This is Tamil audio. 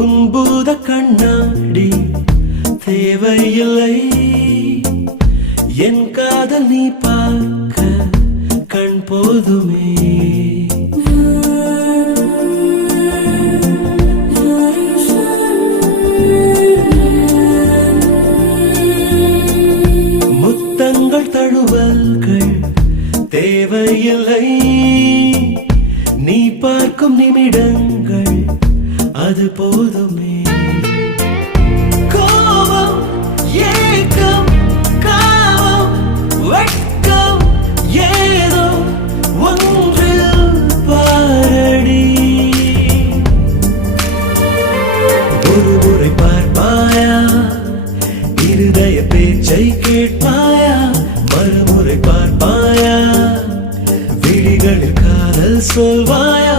உன்பூத கண்ணாடி தேவையில்லை, என் காதல் நீ பார்க்க கண் போதுமே. முத்தங்கள் தழுவல்கள் தேவையில்லை, நீ பார்க்கும் நிமிடங்கள் அது போதுமே. கோபம் ஏக்கம் காமம் வெட்கம் ஏதோ ஒன்றில் பாரடி. ஒரு முறை பார்ப்பாயா, இருதய பேச்சை கேட்பாயா, மறுமுறை பார்ப்பாயா, விழிகளில் காதல் சொல்வாயா.